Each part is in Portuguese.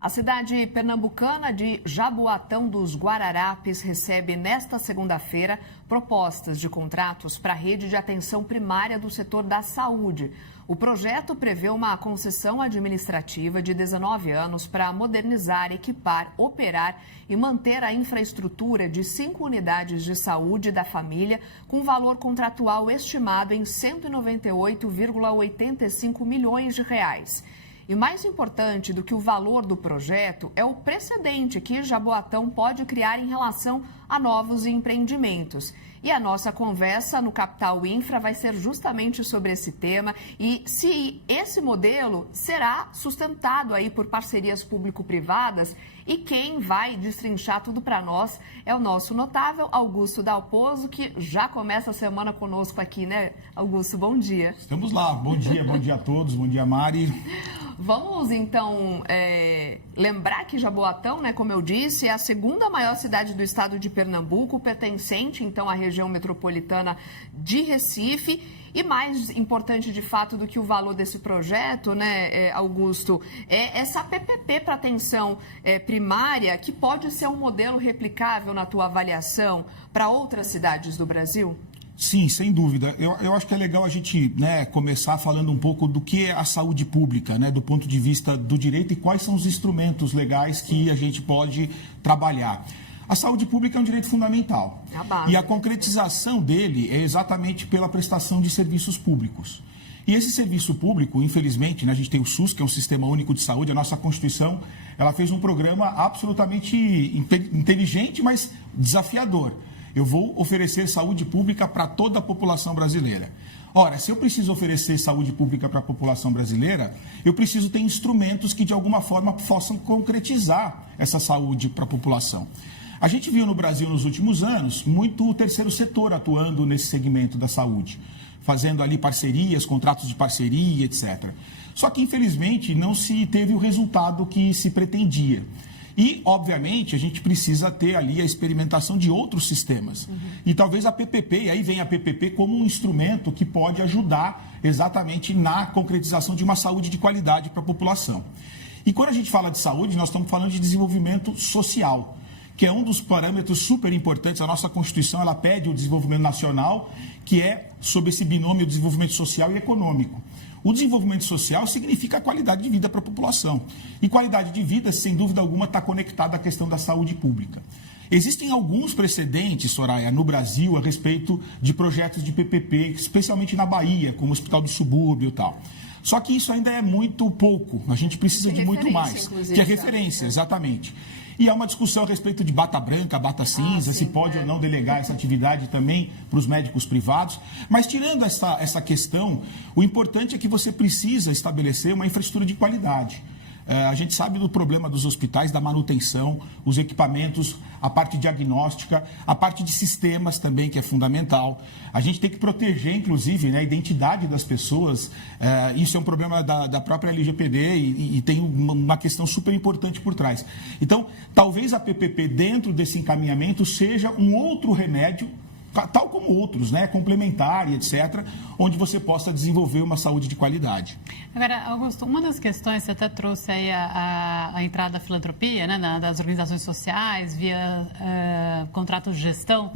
A cidade pernambucana de Jaboatão dos Guararapes recebe nesta segunda-feira propostas de contratos para a rede de atenção primária do setor da saúde. O projeto prevê uma concessão administrativa de 19 anos para modernizar, equipar, operar e manter a infraestrutura de 5 unidades de saúde da família, com valor contratual estimado em R$ 198,85 milhões de reais. E mais importante do que o valor do projeto é o precedente que Jaboatão pode criar em relação a novos empreendimentos. E a nossa conversa no Capital Infra vai ser justamente sobre esse tema e se esse modelo será sustentado aí por parcerias público-privadas. E quem vai destrinchar tudo para nós é o nosso notável Augusto Dalpozo, que já começa a semana conosco aqui, né, Augusto? Bom dia. Estamos lá. Bom dia a todos. Bom dia, Mari. Vamos, então, lembrar que Jaboatão, né, como eu disse, é a segunda maior cidade do estado de Pernambuco, pertencente, então, à região metropolitana de Recife. E mais importante, de fato, do que o valor desse projeto, né, Augusto, é essa PPP para atenção primária, que pode ser um modelo replicável na tua avaliação para outras cidades do Brasil? Sim, sem dúvida. Eu acho que é legal a gente, né, começar falando um pouco do que é a saúde pública, né, do ponto de vista do direito e quais são os instrumentos legais que a gente pode trabalhar. A saúde pública é um direito fundamental. E a concretização dele é exatamente pela prestação de serviços públicos. E esse serviço público, infelizmente, né, a gente tem o SUS, que é um Sistema Único de Saúde, a nossa Constituição, ela fez um programa absolutamente inteligente, mas desafiador. Eu vou oferecer saúde pública para toda a população brasileira. Ora, se eu preciso oferecer saúde pública para a população brasileira, eu preciso ter instrumentos que, de alguma forma, possam concretizar essa saúde para a população. A gente viu no Brasil, nos últimos anos, muito o terceiro setor atuando nesse segmento da saúde, fazendo ali parcerias, contratos de parceria, etc. Só que, infelizmente, não se teve o resultado que se pretendia. E, obviamente, a gente precisa ter ali a experimentação de outros sistemas. E talvez a PPP, e aí vem a PPP como um instrumento que pode ajudar exatamente na concretização de uma saúde de qualidade para a população. E quando a gente fala de saúde, nós estamos falando de desenvolvimento social, que é um dos parâmetros super importantes. A nossa Constituição, ela pede o desenvolvimento nacional, que é sob esse binômio desenvolvimento social e econômico. O desenvolvimento social significa a qualidade de vida para a população. E qualidade de vida, sem dúvida alguma, está conectada à questão da saúde pública. Existem alguns precedentes, Soraya, no Brasil, a respeito de projetos de PPP, especialmente na Bahia, como o Hospital do Subúrbio e tal. Só que isso ainda é muito pouco. A gente precisa de muito mais. Que é referência, exatamente. E há uma discussão a respeito de bata branca, bata cinza, se pode ou não delegar essa atividade também para os médicos privados. Mas tirando essa questão, o importante é que você precisa estabelecer uma infraestrutura de qualidade. A gente sabe do problema dos hospitais, da manutenção, os equipamentos, a parte diagnóstica, a parte de sistemas também, que é fundamental. A gente tem que proteger, inclusive, né, a identidade das pessoas. Isso é um problema da própria LGPD e tem uma questão super importante por trás. Então, talvez a PPP, dentro desse encaminhamento, seja um outro remédio, tal como outros, né, complementar e etc., onde você possa desenvolver uma saúde de qualidade. Agora, Augusto, uma das questões, você até trouxe aí a entrada da filantropia, né, das organizações sociais, via contratos de gestão.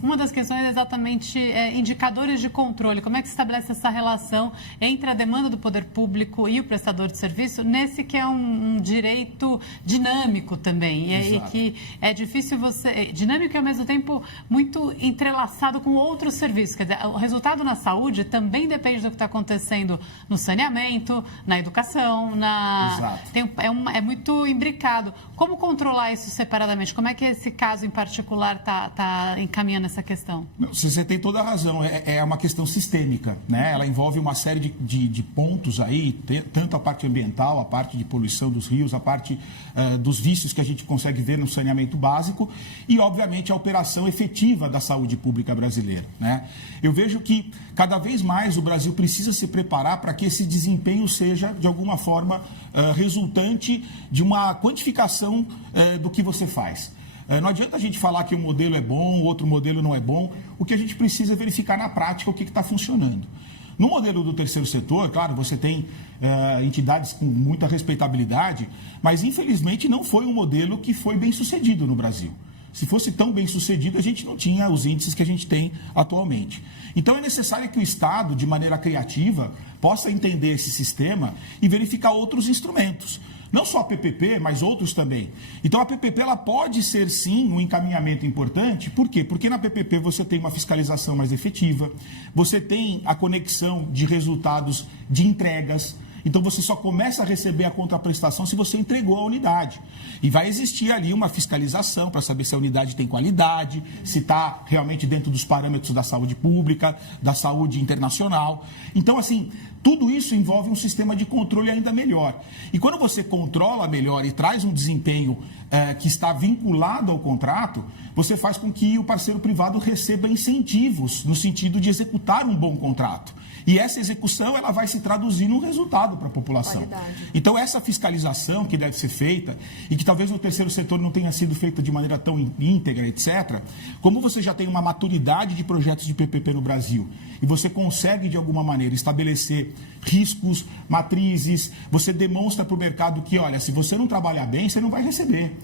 Uma das questões é exatamente indicadores de controle. Como é que se estabelece essa relação entre a demanda do poder público e o prestador de serviço, nesse que é um direito dinâmico também, e que é difícil você... Dinâmico e, ao mesmo tempo, muito entrelaçado com outros serviços. Quer dizer, o resultado na saúde também depende do que está acontecendo no saneamento, na educação, é muito imbricado. Como controlar isso separadamente? Como é que esse caso em particular está encaminhando essa questão? Você tem toda a razão. É uma questão sistêmica, né? Ela envolve uma série de pontos aí, tanto a parte ambiental, a parte de poluição dos rios, a parte dos vícios que a gente consegue ver no saneamento básico e, obviamente, a operação efetiva da saúde pública brasileira, né? Eu vejo que cada vez mais o Brasil precisa se preparar para que esse desempenho seja, de alguma forma, resultante de uma quantificação do que você faz. Não adianta a gente falar que um modelo é bom, o outro modelo não é bom. O que a gente precisa é verificar na prática o que está funcionando. No modelo do terceiro setor, claro, você tem entidades com muita respeitabilidade, mas infelizmente não foi um modelo que foi bem sucedido no Brasil. Se fosse tão bem sucedido, a gente não tinha os índices que a gente tem atualmente. Então é necessário que o Estado, de maneira criativa, possa entender esse sistema e verificar outros instrumentos. Não só a PPP, mas outros também. Então a PPP ela pode ser sim um encaminhamento importante. Por quê? Porque na PPP você tem uma fiscalização mais efetiva, você tem a conexão de resultados de entregas. Então você só começa a receber a contraprestação se você entregou a unidade. E vai existir ali uma fiscalização para saber se a unidade tem qualidade, se está realmente dentro dos parâmetros da saúde pública, da saúde internacional. Então, assim, tudo isso envolve um sistema de controle ainda melhor. E quando você controla melhor e traz um desempenho que está vinculado ao contrato, você faz com que o parceiro privado receba incentivos no sentido de executar um bom contrato. E essa execução ela vai se traduzir num resultado para a população. Então, essa fiscalização que deve ser feita, e que talvez no terceiro setor não tenha sido feita de maneira tão íntegra, etc., como você já tem uma maturidade de projetos de PPP no Brasil, e você consegue, de alguma maneira, estabelecer riscos, matrizes, você demonstra para o mercado que, olha, se você não trabalhar bem, você não vai receber.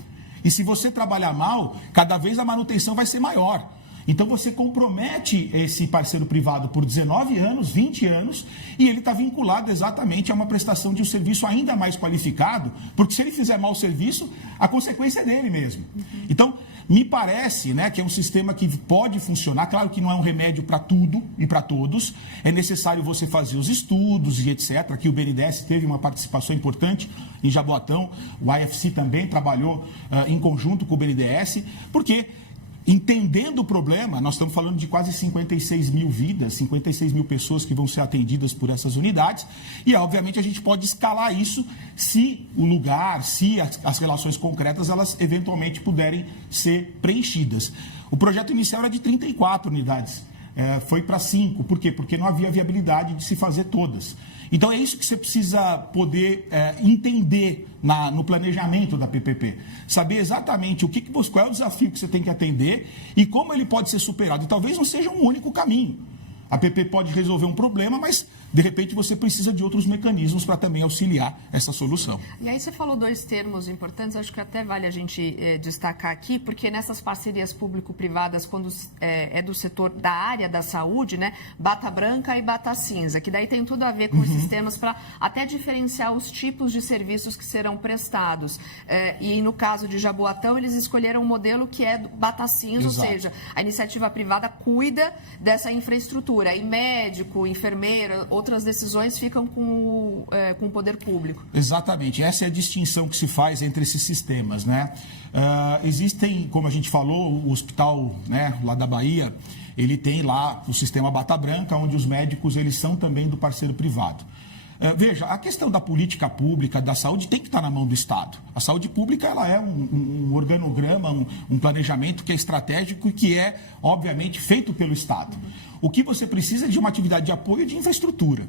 E se você trabalhar mal, cada vez a manutenção vai ser maior. Então você compromete esse parceiro privado por 19 anos, 20 anos, e ele está vinculado exatamente a uma prestação de um serviço ainda mais qualificado, porque se ele fizer mal o serviço, a consequência é dele mesmo. Então, me parece, né, que é um sistema que pode funcionar. Claro que não é um remédio para tudo e para todos. É necessário você fazer os estudos e etc. Aqui o BNDES teve uma participação importante em Jaboatão. O IFC também trabalhou em conjunto com o BNDES, porque entendendo o problema, nós estamos falando de quase 56 mil vidas, 56 mil pessoas que vão ser atendidas por essas unidades, e obviamente a gente pode escalar isso se o lugar, se as relações concretas, elas eventualmente puderem ser preenchidas. O projeto inicial era de 34 unidades, foi para 5, por quê? Porque não havia viabilidade de se fazer todas. Então é isso que você precisa poder entender no planejamento da PPP. Saber exatamente qual é o desafio que você tem que atender e como ele pode ser superado. E talvez não seja um único caminho. A PPP pode resolver um problema, mas de repente você precisa de outros mecanismos para também auxiliar essa solução. E aí você falou dois termos importantes, acho que até vale a gente destacar aqui, porque nessas parcerias público-privadas, quando é do setor da área da saúde, né, bata branca e bata cinza, que daí tem tudo a ver com esses temas para até diferenciar os tipos de serviços que serão prestados. E no caso de Jaboatão, eles escolheram um modelo que é bata cinza, ou seja, a iniciativa privada cuida dessa infraestrutura. E médico, enfermeiro, outras decisões ficam com o poder público. Exatamente. Essa é a distinção que se faz entre esses sistemas, né? Existem, como a gente falou, o hospital, né, lá da Bahia, ele tem lá o sistema bata branca, onde os médicos eles são também do parceiro privado. Veja, a questão da política pública, da saúde, tem que estar na mão do Estado. A saúde pública ela é um organograma, um planejamento que é estratégico e que é, obviamente, feito pelo Estado. O que você precisa é de uma atividade de apoio e de infraestrutura.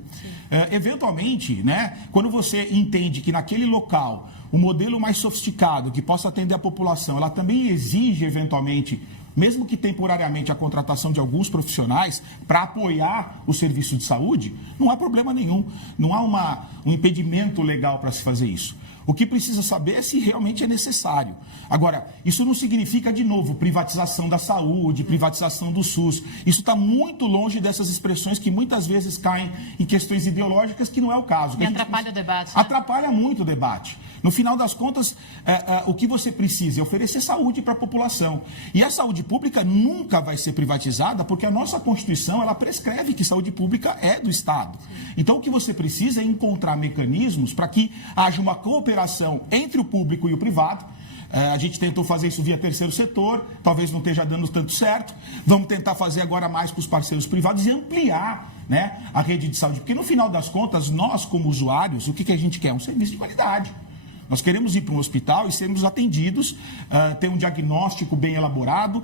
Eventualmente, né, quando você entende que naquele local o modelo mais sofisticado que possa atender a população, ela também exige, eventualmente, mesmo que temporariamente, a contratação de alguns profissionais para apoiar o serviço de saúde, não há problema nenhum. Não há um impedimento legal para se fazer isso. O que precisa saber é se realmente é necessário. Agora, isso não significa, de novo, privatização da saúde, privatização do SUS. Isso está muito longe dessas expressões que muitas vezes caem em questões ideológicas, que não é o caso. E atrapalha o debate. Né? Atrapalha muito o debate. No final das contas, o que você precisa é oferecer saúde para a população. E a saúde pública nunca vai ser privatizada, porque a nossa Constituição ela prescreve que saúde pública é do Estado. Então, o que você precisa é encontrar mecanismos para que haja uma cooperação entre o público e o privado. A gente tentou fazer isso via terceiro setor, talvez não esteja dando tanto certo. Vamos tentar fazer agora mais com os parceiros privados e ampliar, né, a rede de saúde. Porque, no final das contas, nós, como usuários, o que a gente quer? Um serviço de qualidade. Nós queremos ir para um hospital e sermos atendidos, ter um diagnóstico bem elaborado,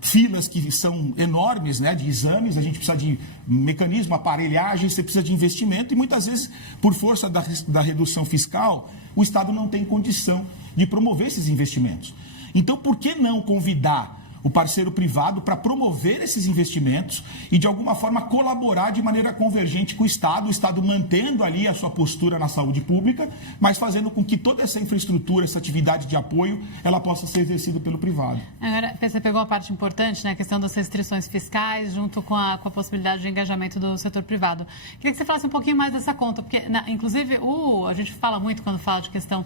filas que são enormes, né, de exames, a gente precisa de mecanismo, aparelhagem, você precisa de investimento e muitas vezes, por força da redução fiscal, o Estado não tem condição de promover esses investimentos. Então, por que não convidar o parceiro privado para promover esses investimentos e, de alguma forma, colaborar de maneira convergente com o Estado mantendo ali a sua postura na saúde pública, mas fazendo com que toda essa infraestrutura, essa atividade de apoio, ela possa ser exercida pelo privado. Agora, você pegou a parte importante, né, a questão das restrições fiscais, junto com a possibilidade de engajamento do setor privado. Queria que você falasse um pouquinho mais dessa conta, porque, inclusive, a gente fala muito, quando fala de questão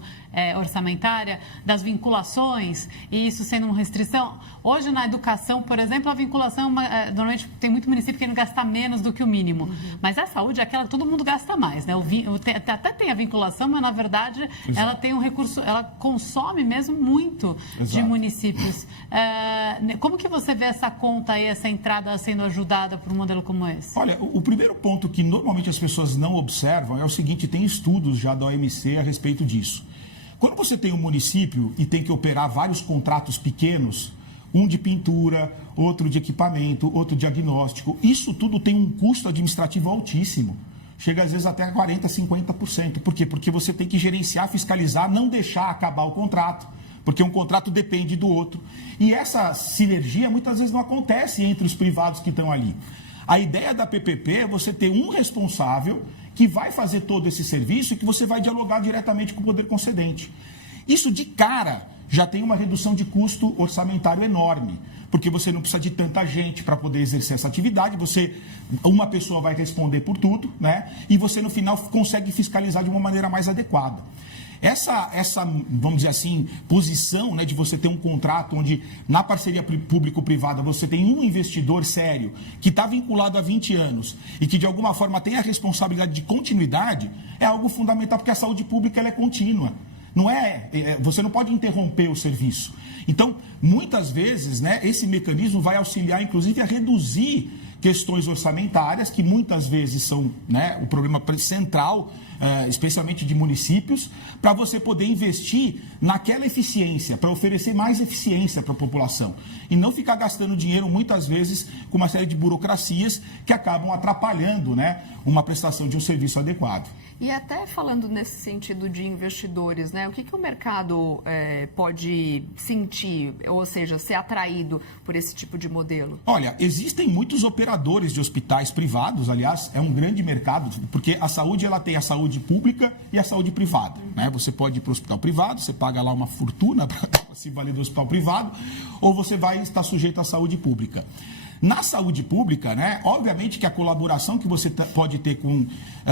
orçamentária, das vinculações, e isso sendo uma restrição. Hoje, na educação, por exemplo, a vinculação, normalmente tem muito município que não gasta menos do que o mínimo. Mas a saúde é aquela que todo mundo gasta mais, né? Até tem a vinculação, mas, na verdade, ela tem um recurso, ela consome mesmo muito de municípios. Como que você vê essa conta aí, essa entrada sendo ajudada por um modelo como esse? Olha, o primeiro ponto que normalmente as pessoas não observam é o seguinte: tem estudos já da OMC a respeito disso. Quando você tem um município e tem que operar vários contratos pequenos, um de pintura, outro de equipamento, outro diagnóstico, isso tudo tem um custo administrativo altíssimo. Chega às vezes até 40%, 50%. Por quê? Porque você tem que gerenciar, fiscalizar, não deixar acabar o contrato, porque um contrato depende do outro. E essa sinergia muitas vezes não acontece entre os privados que estão ali. A ideia da PPP é você ter um responsável que vai fazer todo esse serviço e que você vai dialogar diretamente com o poder concedente. Isso de cara já tem uma redução de custo orçamentário enorme, porque você não precisa de tanta gente para poder exercer essa atividade, uma pessoa vai responder por tudo, né? E você no final consegue fiscalizar de uma maneira mais adequada. Essa, vamos dizer assim, posição, né, de você ter um contrato onde na parceria público-privada você tem um investidor sério que está vinculado há 20 anos e que de alguma forma tem a responsabilidade de continuidade, é algo fundamental, porque a saúde pública ela é contínua. Você não pode interromper o serviço. Então, muitas vezes, né, esse mecanismo vai auxiliar, inclusive, a reduzir questões orçamentárias, que muitas vezes são, né, o problema central, especialmente de municípios, para você poder investir naquela eficiência, para oferecer mais eficiência para a população. E não ficar gastando dinheiro, muitas vezes, com uma série de burocracias que acabam atrapalhando, né, uma prestação de um serviço adequado. E até falando nesse sentido de investidores, né, o que o mercado pode sentir, ou seja, ser atraído por esse tipo de modelo? Olha, existem muitos operadores de hospitais privados, aliás, é um grande mercado, porque a saúde ela tem a saúde pública e a saúde privada. Né? Você pode ir para o hospital privado, você paga lá uma fortuna para se valer do hospital privado, ou você vai estar sujeito à saúde pública. Na saúde pública, né, obviamente que a colaboração que você pode ter com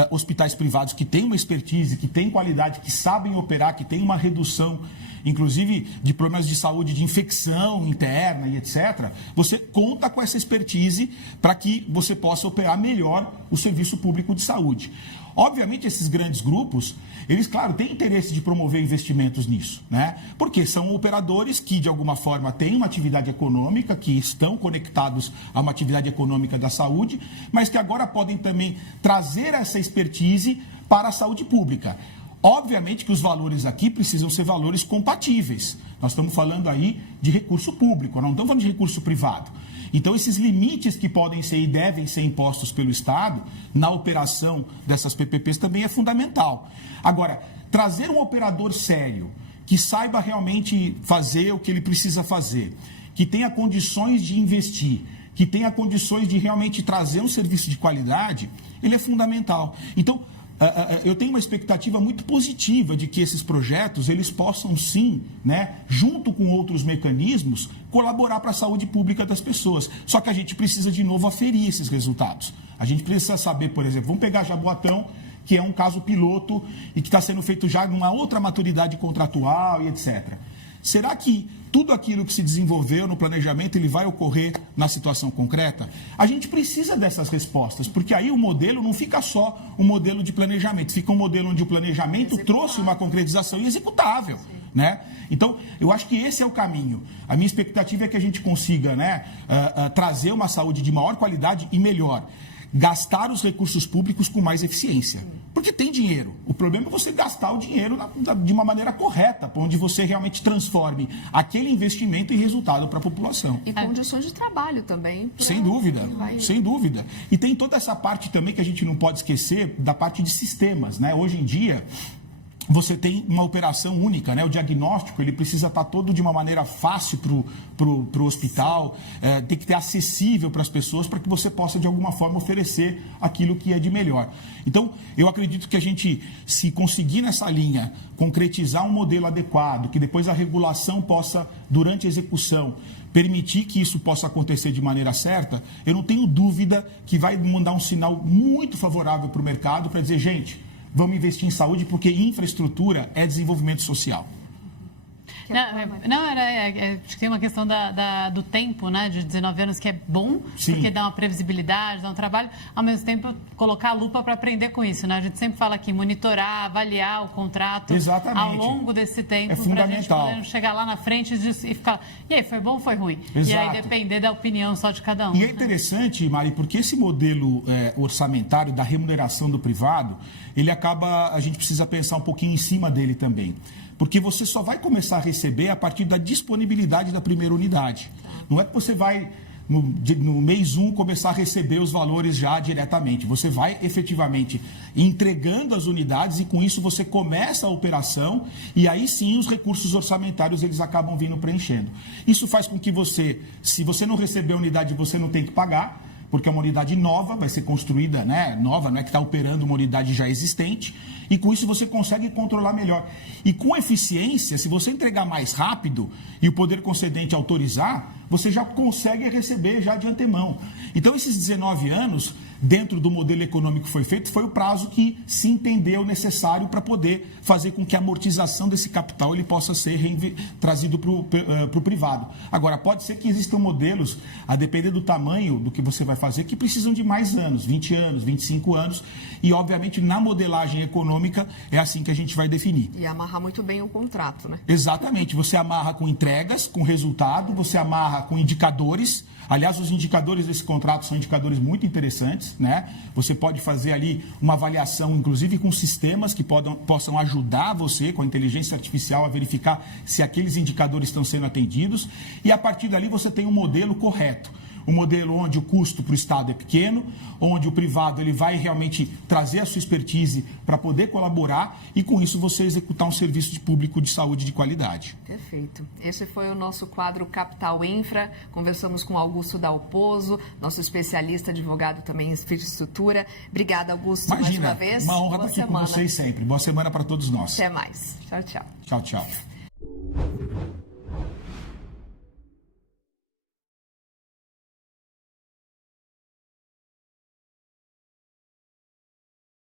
hospitais privados que têm uma expertise, que têm qualidade, que sabem operar, que têm uma redução, inclusive, de problemas de saúde, de infecção interna e etc., você conta com essa expertise para que você possa operar melhor o serviço público de saúde. Obviamente, esses grandes grupos, eles, claro, têm interesse de promover investimentos nisso, né? Porque são operadores que, de alguma forma, têm uma atividade econômica, que estão conectados a uma atividade econômica da saúde, mas que agora podem também trazer essa expertise para a saúde pública. Obviamente que os valores aqui precisam ser valores compatíveis. Nós estamos falando aí de recurso público, não estamos falando de recurso privado. Então, esses limites que podem ser e devem ser impostos pelo Estado na operação dessas PPPs também é fundamental. Agora, trazer um operador sério, que saiba realmente fazer o que ele precisa fazer, que tenha condições de investir, que tenha condições de realmente trazer um serviço de qualidade, ele é fundamental. Então, eu tenho uma expectativa muito positiva de que esses projetos eles possam sim, né, junto com outros mecanismos, colaborar para a saúde pública das pessoas. Só que a gente precisa de novo aferir esses resultados. A gente precisa saber, por exemplo, vamos pegar Jaboatão, que é um caso piloto e que está sendo feito já numa outra maturidade contratual e etc. Será que tudo aquilo que se desenvolveu no planejamento ele vai ocorrer na situação concreta? A gente precisa dessas respostas, porque aí o modelo não fica só um modelo de planejamento, fica um modelo onde o planejamento trouxe uma concretização executável. Né? Então, eu acho que esse é o caminho. A minha expectativa é que a gente consiga, né, trazer uma saúde de maior qualidade e melhor. Gastar os recursos públicos com mais eficiência. Porque tem dinheiro. O problema é você gastar o dinheiro de uma maneira correta, onde você realmente transforme aquele investimento em resultado para a população. E condições de trabalho também. Sem dúvida, sem dúvida. E tem toda essa parte também que a gente não pode esquecer da parte de sistemas. Né? Hoje em dia, você tem uma operação única, né? O diagnóstico ele precisa estar todo de uma maneira fácil para o hospital, tem que ter acessível para as pessoas para que você possa, de alguma forma, oferecer aquilo que é de melhor. Então, eu acredito que a gente, se conseguir nessa linha, concretizar um modelo adequado, que depois a regulação possa, durante a execução, permitir que isso possa acontecer de maneira certa, eu não tenho dúvida que vai mandar um sinal muito favorável para o mercado para dizer, gente, vamos investir em saúde porque infraestrutura é desenvolvimento social. Acho que tem uma questão do tempo, né, de 19 anos, que é bom, Sim. porque dá uma previsibilidade, dá um trabalho, ao mesmo tempo colocar a lupa para aprender com isso, né? A gente sempre fala aqui, monitorar, avaliar o contrato. Exatamente. Ao longo desse tempo, É fundamental. para a gente poder não chegar lá na frente e ficar, e aí, foi bom ou foi ruim? Exato. E aí depender da opinião só de cada um. E é interessante, Mari, porque esse modelo orçamentário da remuneração do privado, ele acaba, a gente precisa pensar um pouquinho em cima dele também. Porque você só vai começar a receber a partir da disponibilidade da primeira unidade. Não é que você vai, no mês 1, começar a receber os valores já diretamente. Você vai efetivamente entregando as unidades e com isso você começa a operação e aí sim os recursos orçamentários eles acabam vindo preenchendo. Isso faz com que você, se você não receber a unidade, você não tem que pagar, porque é uma unidade nova, vai ser construída, né? Nova, não é que está operando uma unidade já existente, e com isso você consegue controlar melhor. E com eficiência, se você entregar mais rápido e o poder concedente autorizar, você já consegue receber já de antemão. Então, esses 19 anos, dentro do modelo econômico que foi feito, foi o prazo que se entendeu necessário para poder fazer com que a amortização desse capital ele possa ser trazido para o privado. Agora, pode ser que existam modelos, a depender do tamanho do que você vai fazer, que precisam de mais anos, 20 anos, 25 anos, e obviamente na modelagem econômica é assim que a gente vai definir. E amarrar muito bem o contrato, né? Exatamente, você amarra com entregas, com resultado, você amarra com indicadores. Aliás, os indicadores desse contrato são indicadores muito interessantes, né? Você pode fazer ali uma avaliação, inclusive com sistemas que possam ajudar você, com a inteligência artificial, a verificar se aqueles indicadores estão sendo atendidos. E a partir dali você tem um modelo correto. Um modelo onde o custo para o Estado é pequeno, onde o privado ele vai realmente trazer a sua expertise para poder colaborar e, com isso, você executar um serviço público de saúde de qualidade. Perfeito. Esse foi o nosso quadro Capital Infra. Conversamos com Augusto Dalpozo, nosso especialista, advogado também em infraestrutura. Obrigada, Augusto, Imagina, mais uma vez. uma honra estar aqui com vocês sempre. Boa semana para todos nós. Até mais. Tchau, tchau. Tchau, tchau.